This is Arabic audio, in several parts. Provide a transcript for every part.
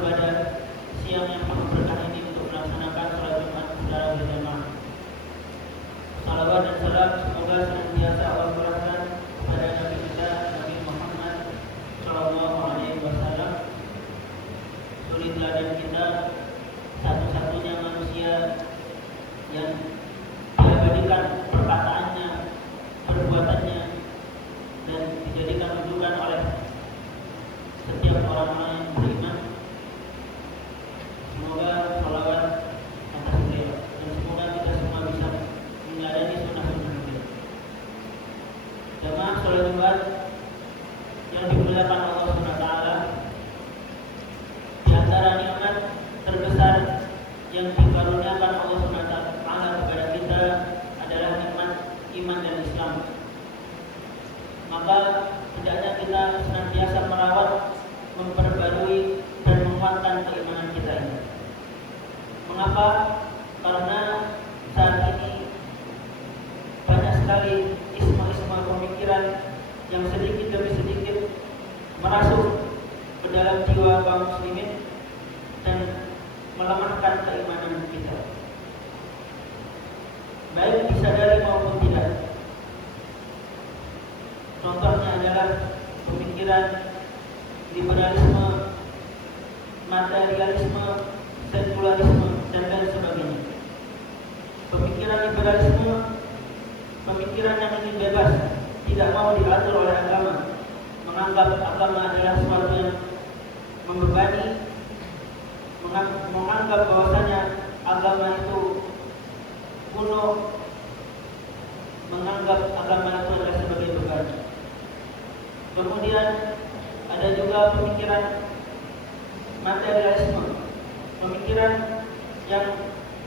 Pada siang yang penuh berkah ini untuk melaksanakan sholat Jumat maka hendaknya kita senantiasa merawat, memperbarui dan menguatkan keimanan kita ini. Mengapa? Karena saat ini banyak sekali isma-isma pemikiran yang sedikit demi sedikit merasuk ke dalam jiwa kaum muslimin dan melemahkan keimanan kita, baik disadari maupun tidak. Contohnya adalah pemikiran liberalisme, materialisme, sekularisme, dan lain sebagainya. Pemikiran liberalisme, pemikiran yang ingin bebas, tidak mau diatur oleh agama, menganggap agama adalah sesuatu yang membebani, menganggap bahwasanya agama itu kuno, menganggap agama itu adalah sebagai beban. Kemudian ada juga pemikiran materialisme, pemikiran yang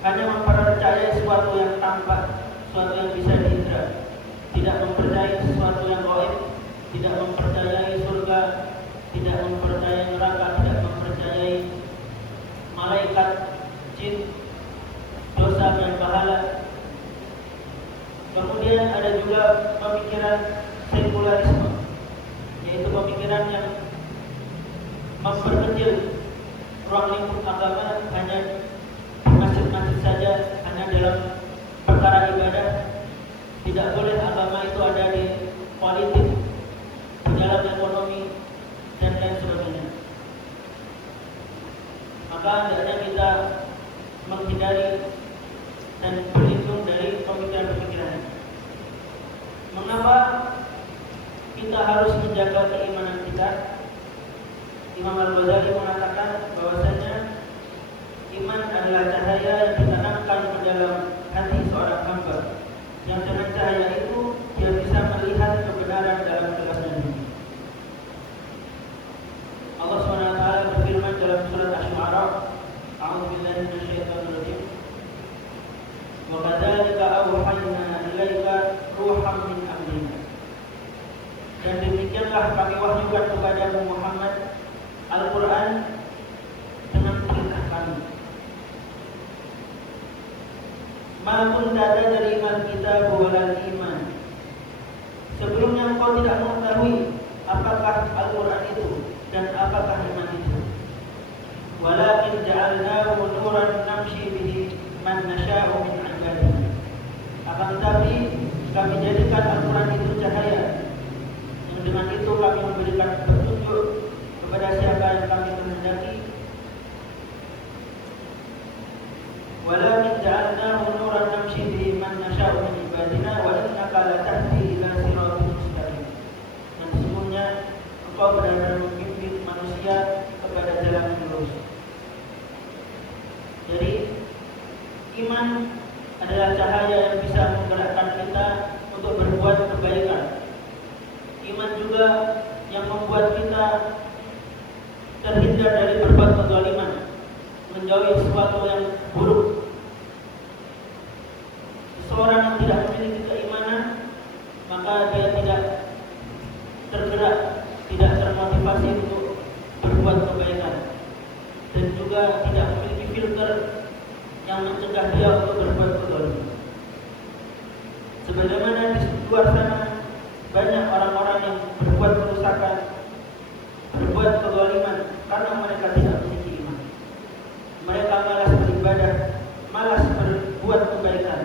hanya mempercayai sesuatu yang tampak, sesuatu yang bisa diindra, tidak mempercayai sesuatu yang gaib, tidak mempercayai surga, tidak mempercayai neraka, tidak mempercayai malaikat, jin, dosa dan pahala. Kemudian ada juga pemikiran sekularisme, yaitu pemikiran yang memperkecil ruang lingkup agama hanya di masjid-masjid saja, hanya dalam perkara ibadah. Tidak boleh agama itu ada di politik, di dalam ekonomi, dan lain sebagainya. Maka hendaknya kita menghindari dan berlindung dari pemikiran-pemikiran. Mengapa kita harus menjaga keimanan kita? Imam Al-Ghazali mengatakan bahwasanya iman adalah cahaya yang ditanamkan ke dalam hati seorang hamba, yang dengan cahaya itu dia bisa melihat kebenaran dalam jelasnya. Allah SWT berfirman dalam surat Asy-Syu'ara, A'udzubillahi minasyaitonir rajim. Wa kadzalika auhayna ilaika ruham min amrina. Dan demikianlah kami wahyukan kepadamu Muhammad Al-Quran dengan perintah kami. Ma kunta tadri mal kitab wal iman. Sebelumnya engkau tidak mengetahui apakah Al-Quran itu dan apakah iman itu. Walakin ja'alnahu nuran namshi bihi man nasha'u min ibadina. Akan tetapi kami jadikan Al-Quran itu cahaya, yang dengan itu kami memberikan petunjuk kepada siapa yang kami kehendaki. Walakin ja'alnahu nuran namshi bihi man nasha'u min ibadina wa innaka latahdi ila siratin mustaqim. Dan sesungguhnya engkau benar-benar membimbing manusia kepada jalan yang lurus. Jadi iman adalah cahaya yang bisa menggerakkan kita untuk berbuat kebaikan. Iman juga yang membuat kita terhindar dari berbuat kezaliman, menjauhi sesuatu yang buruk. Seseorang yang tidak memiliki keimanan, maka dia tidak tergerak, tidak termotivasi untuk berbuat kebaikan, dan juga tidak memiliki filter yang mencegah dia untuk berbuat kezaliman. Sebagaimana di luar sana banyak orang-orang yang berbuat kerusakan, berbuat kezaliman karena mereka tidak memiliki iman. Mereka malas beribadah, malas berbuat kebaikan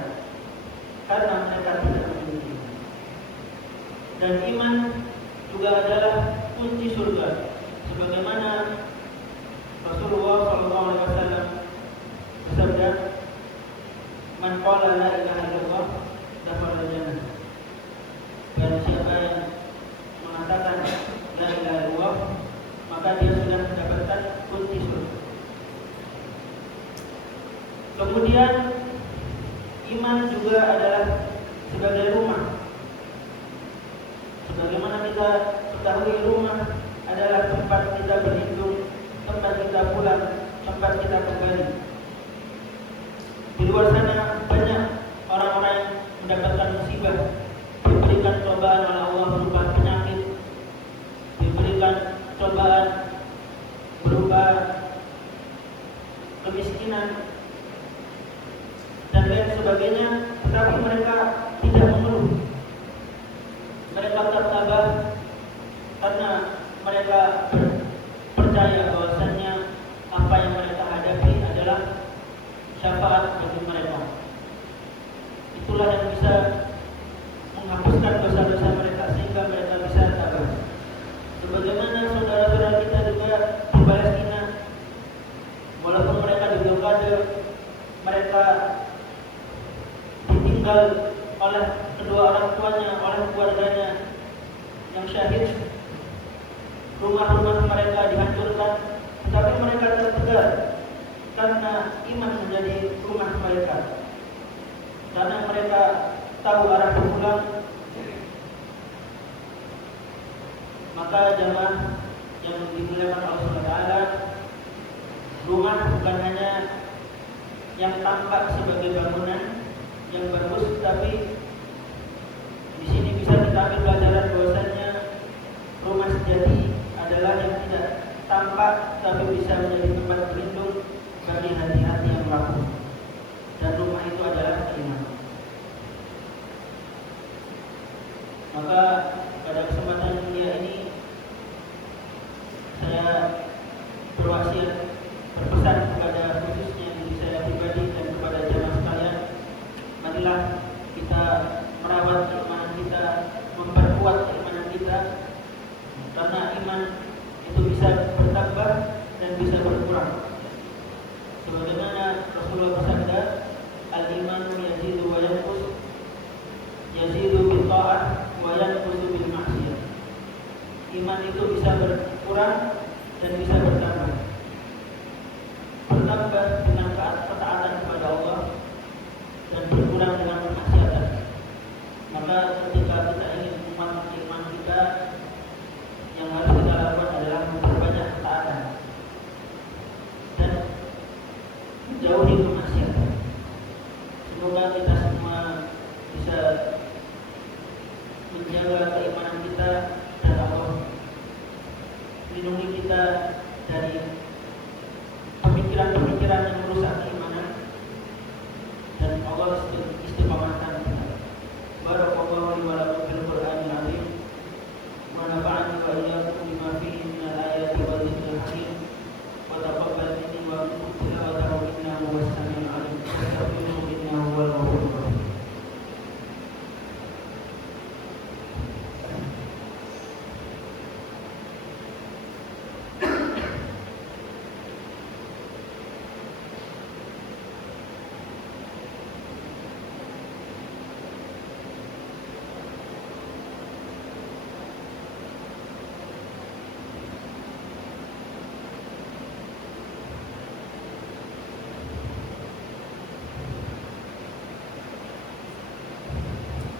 karena mereka tidak memiliki iman. Dan iman juga adalah kunci surga, sebagaimana Rasulullah SAW bersabda, "Man qala la ilaha illallah dakhala jannah." Dan siapa yang mengatakan la ilaha illallah, maka dia sudah mendapatkan kunci surga. Kemudian iman juga adalah sebagai rumah. Sebagaimana kita ketahui, rumah adalah tempat kita berlindung, tempat kita pulang, tempat kita kembali. Di luar sana banyak orang-orang yang mendapatkan musibah, diberikan cobaan oleh Allah berupa penyakit, dan lain sebagainya, tetapi mereka tidak mengeluh. Mereka tetap tabah karena mereka percaya bahwasannya apa yang mereka hadapi adalah syafaat bagi mereka. Itulah yang bisa menghapuskan dosa-dosa mereka sehingga mereka bisa tabah. Sebagaimana saudara-saudara kita juga di Palestina, walaupun mereka di blokade, mereka ditinggal oleh kedua orang tuanya, oleh keluarganya yang syahid, rumah-rumah mereka dihancurkan, tetapi mereka tetap tegar karena iman menjadi rumah mereka. Karena mereka tahu arah pulang, maka jamaah yang dimuliakan Allah Subhanahu wa taala, rumah bukan hanya yang tampak sebagai bangunan yang bagus, tapi di sini bisa kita ambil pelajaran bahwasannya rumah sejati adalah yang tidak tampak tapi bisa menjadi tempat berlindung bagi hati-hati yang rapuh. Dan rumah itu adalah iman. Maka pada kesempatan mulia ini saya berwasiat, berpesan kepada khususnya diri saya pribadi dan kepada jamaah sekalian, marilah kita merawat keimanan kita, memperkuat keimanan kita, karena iman itu bisa bertambah dan bisa berkurang. Sebagaimana Rasulullah bersabda, al-iman yazidu wa yanqus, yazidu bil ta'ah wa yanqusu bil ma'siyah. Iman itu bisa berkurang dan bisa bertambah. Bertambah dengan ketaatan kepada Allah dan berkurang dengan kemaksiatan. Maka ketika kita ingin menguatkan iman kita, yang harus kita lakukan adalah memperbanyak ketaatan dan menjauhi kemaksiatan. Semoga kita semua bisa menjaga keimanan kita dan Allah melindungi kita dari pemikiran-pemikiran yang merusak keimanan, dan Allah istiqomahkan kita. Barakallahu li wa lakum fil Qur'anil azim wa nafa'ani wa iyyakum bima fihi minal ayati wa dzikril hakim wa taqabbal minni wa minkum tilawatahu innahu huwas samiul alim. Astaghfiruhu innahu huwal ghafurur rahim.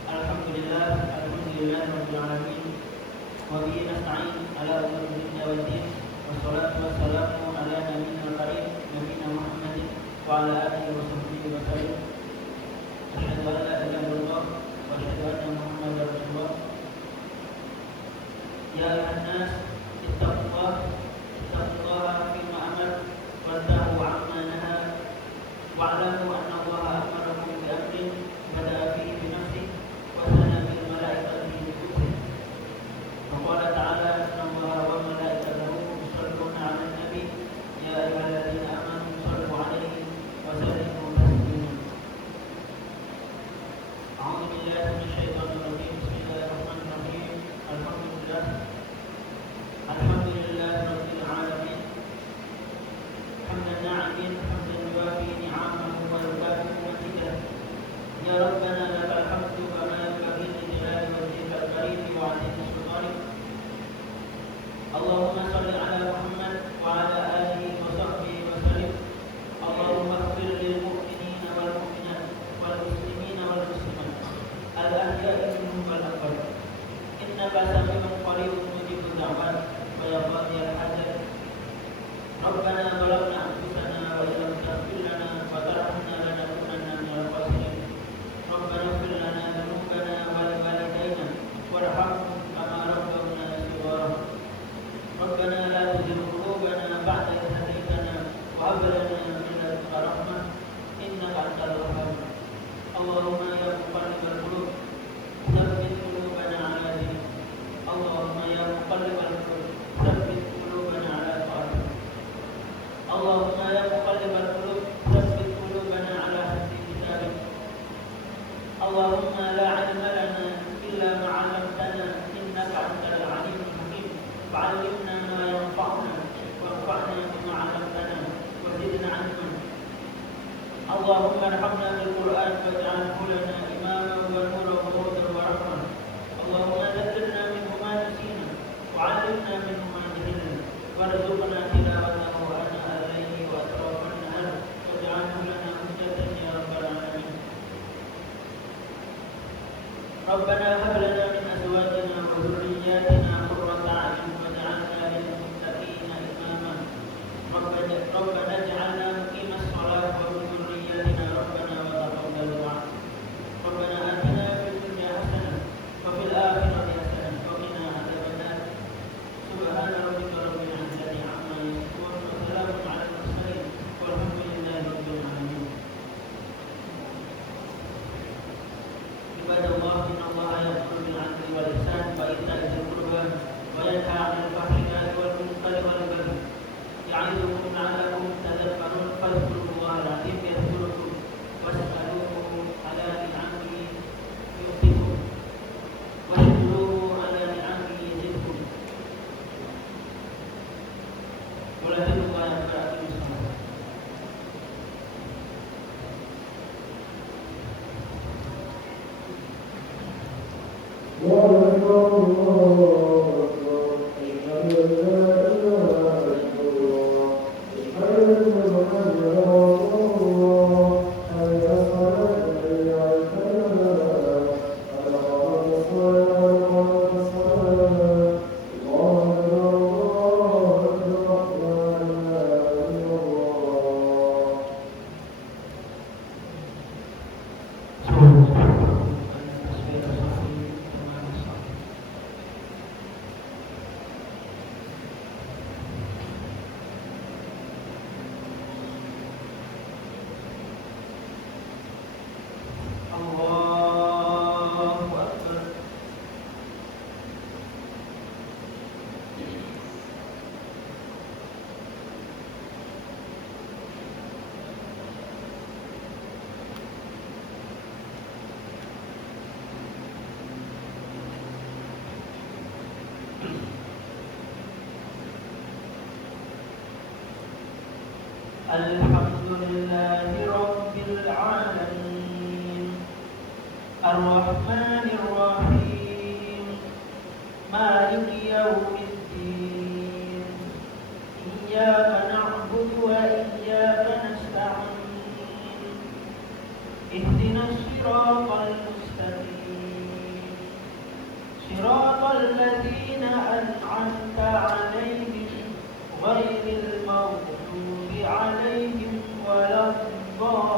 Alhamdulillah rabbil alamin wa bihi nasta'in ala umuri dunya waddin wassalatu wassalamu ala nabiyyil karim nabiyina Muhammadin wa ala alihi wa sahbihi wa sallam. Asyhadu an la ilaha illallah wa asyhadu anna Muhammadar rasulullah. Ya ayuhan nas ittaqullaha fima amar wa tahu amma naha wa'lamu anna Allaha amarakum bi amrin bada'a fihi bi nafsihi wa sana bil malaikati bi qudsihi. وقال تعالى إن الله وملائكته يصلون على النبي يا أيها الذين آمنوا صلوا عليه وسلموا اللهم يا مقلب القلوب ثبت قلوبنا على دينك. اللهم يا مقلب القلوب ثبت قلوبنا على طاعتك. اللهم يا مقلب القلوب ثبت قلوبنا على حفظ كتابك. اللهم لا علم لنا إلا ما علمتنا إنك أنت العليم الحكيم. فعلمنا ما ينفعنا وانفعنا بما علمتنا وزدنا علما. اللهم ارحمنا بالقرآن واجعله لنا إماما ونورا وهدى ورحمة. اللهم ذكرنا منه ما نسينا وعلمنا منه ما جهلنا وارزقنا تلاوته آناء الليل وأطراف النهار واجعله لنا حجة يا رب العالمين. ربنا هب لنا من أزواجنا وذرياتنا قرة أعين واجعلنا للمتقين إماما. ربنا اجعلنا مقيم الصلاة ومن ذريتنا ربنا وتقبل دعاء. ربنا آتنا في الدنيا حسنة وفي الآخرة حسنة وقنا عذاب النار. سبحان ربك رب العزة عما يصفون وسلام على المرسلين والحمد لله رب العالمين. عباد الله إن الله يأمر بالعدل والإحسان وإيتاء ذي القربى وينهى عن الفحشاء والمنكر والبغي يعظكم لعلكم تذكرون. فاذكروا الله العظيم يذكركم واسألوه على نعمه يؤتكم واشكروه على نعمه يزدكم ولذكر الله أكبر. الحمد لله رب العالمين الرحمن الرحيم مالك يوم الدين إياك نعبد وإياك نستعين اهدنا الصراط المستقيم صراط الذين أنعمت عليهم غير المغضوب عليهم ولا الضالين.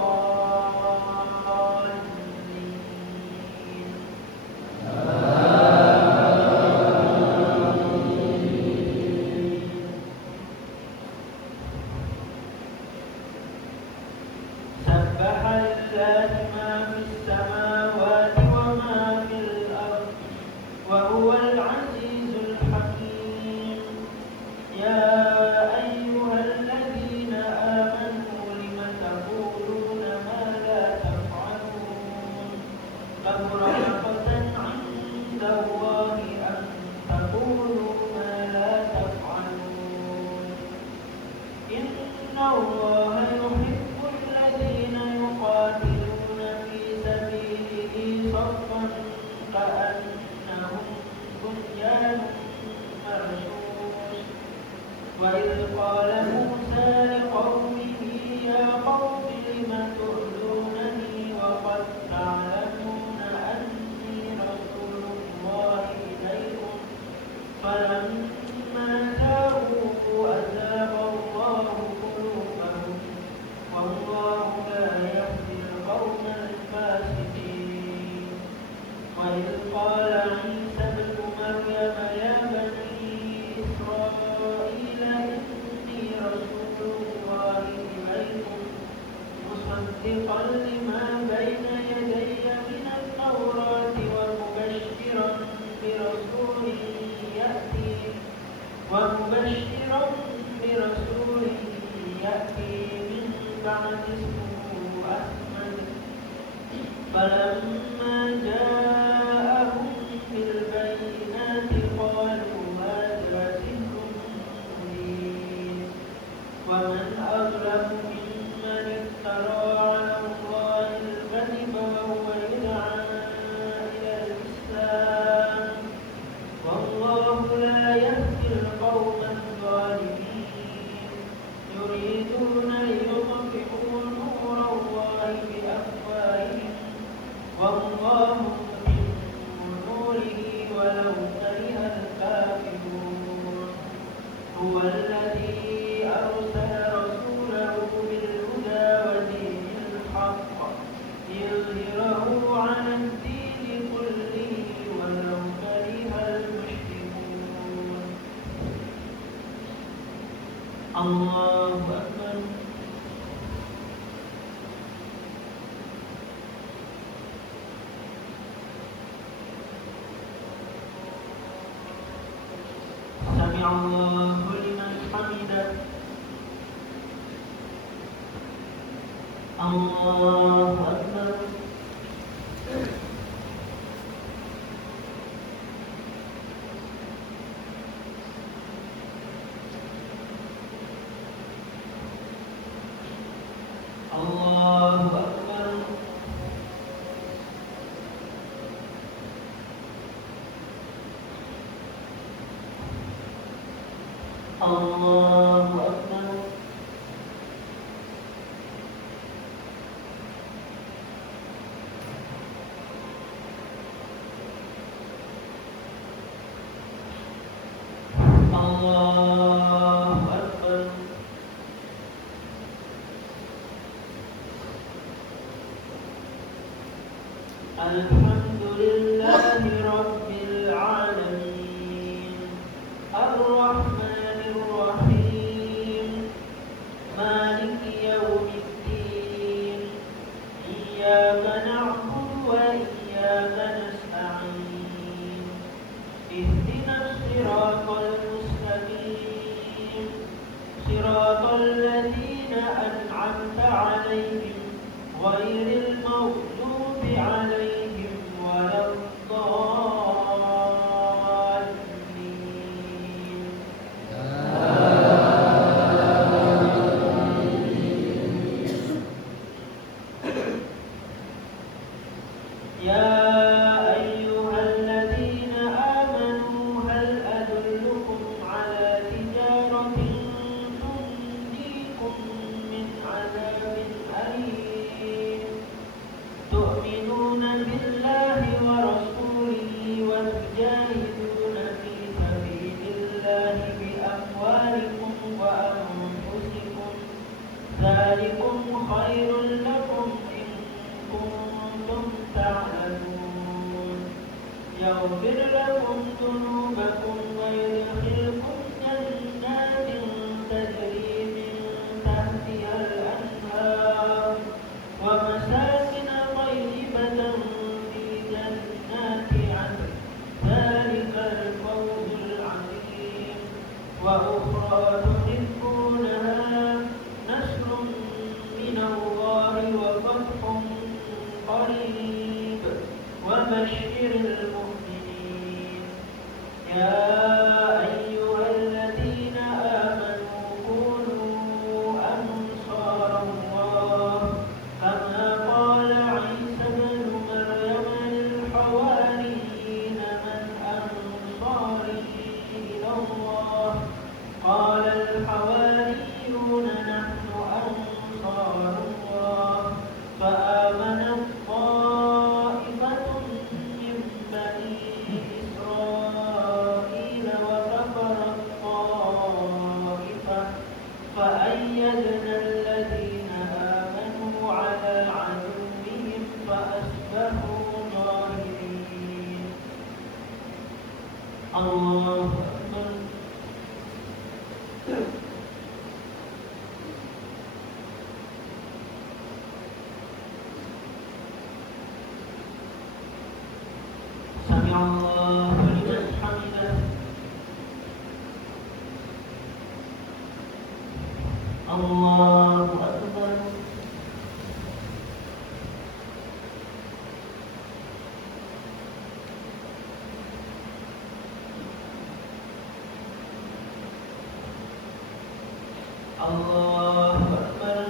سبح لله ما في السماوات وما في الأرض وهو العزيز الحكيم. يا أيها الذين آمنوا لم تقولون ما لا تفعلون كبر مقتا عند الله أن تقولوا ما لا تفعلون. إن الله يحب الذين يقاتلون في سبيله صفا كأنهم بنيان مرصوص. وإذ قال موسى لقومه يا قوم لم تؤذونني وقد تعلمون أني رسول الله إليكم فلما جاءوه أزاغ الله قلوبهم والله لا يهدي القوم الفاسقين. وإذ قال عيسى ابن مريم يا بني إسرائيل إني رسول الله إليكم مصدقا لما بين يدي فلما جاءهم بالبينات قالوا هذا سحر مبين ومن أظلم ممن افترى على الله الكذب وهو يدعى إلى الإسلام والله لا يهدي القوم الظالمين يريدون ليطفئوا نور الله بأفواههم والله متم نوره ولو كره الكافرون هو الذي أرسل رسوله بالهدى ودين الحق ليظهره على الدين كله ولو كره المشركون الله أكبر سمع الله لمن حمده الله أكبر الله أكبر الله أكبر الله أكبر الحمد لله رب العالمين الرحمن الرحيم مالك يوم الدين إياك نعبد وإياك نستعين اهدنا الصراط المستقيم صراط الذين أنعمت عليهم غير المغضوب عليهم ولا الضالين يا أيها الذين آمنوا هل أدلكم على تجارة تنجيكم من عذاب أليم تؤمنون بالله ورسوله وتجاهدون في سبيل الله بأموالكم وأنفسكم ذلكم خير لكم إن كنتم تعلمون يغفر لكم ذنوبكم ويدخلكم جنات تجري من تحتها الأنهار ومساكن طيبة في جنات عدن ذلك الفوز العظيم وأخرى تحبونها نصر من الله وفتح قريب وبشر المؤمنين يا أيها الذين آمنوا كونوا أنصار الله كما قال عيسى بن مريم للحواريين من أنصاري إلى الله قال الحواريون نحن أنصار الله فآمنت طائفة من بني إسرائيل وكفرت طائفة فأيدنا الذين آمنوا على عدوهم فأصبحوا ظاهرين الله أكبر سمع الله لمن حمده الله أكبر Allahu Akbar.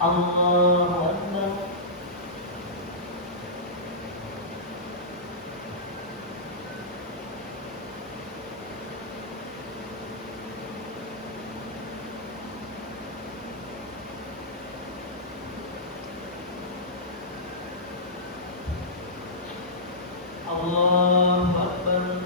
Allahu Akbar. Allahu Akbar.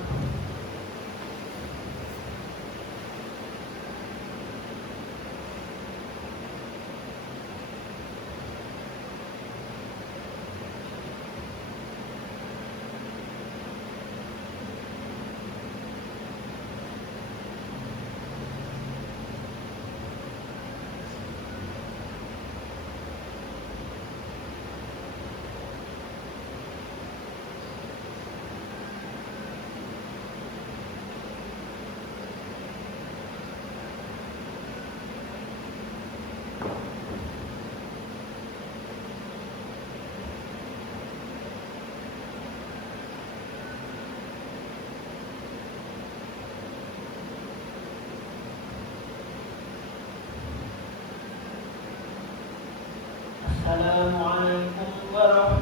Assalamualaikum warahmatullahi